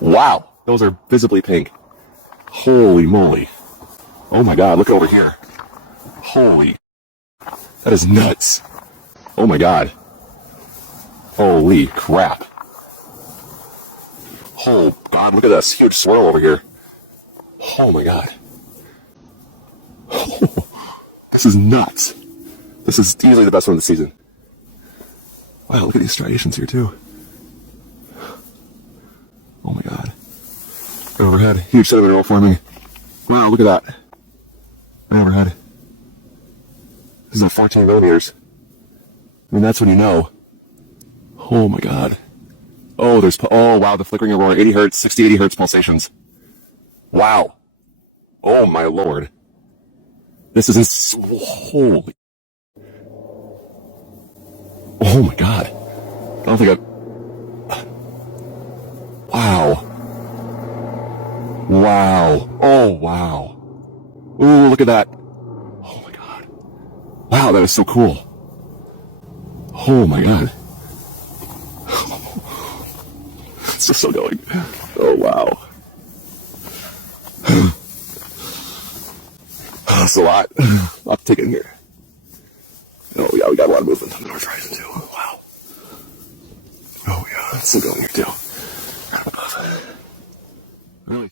Wow, those are visibly pink. Holy moly. Oh my god, look over here. Holy. That is nuts. Oh my god. Holy crap. Oh god, look at this huge swirl over here. Oh my god. Oh, this is nuts. This is easily the best one of the season. Wow, look at these striations here too. Oh my god. Overhead, huge sediment roll forming. Wow, look at that. Right overhead. This is at 14 millimeters. I mean, that's when you know. Oh my god. Oh, oh wow, the flickering aurora, 80 hertz, 60, 80 hertz pulsations. Wow. Oh my lord. This is holy. Oh my god. I don't think wow. Wow. Oh wow. Ooh, look at that. Oh my god. Wow, that is so cool. Oh my god. It's just still going. Oh wow. That's a lot. A lot to take in here. Oh yeah, we got a lot of movement on the north horizon too. Wow. Oh yeah, it's still going here too. Right up above.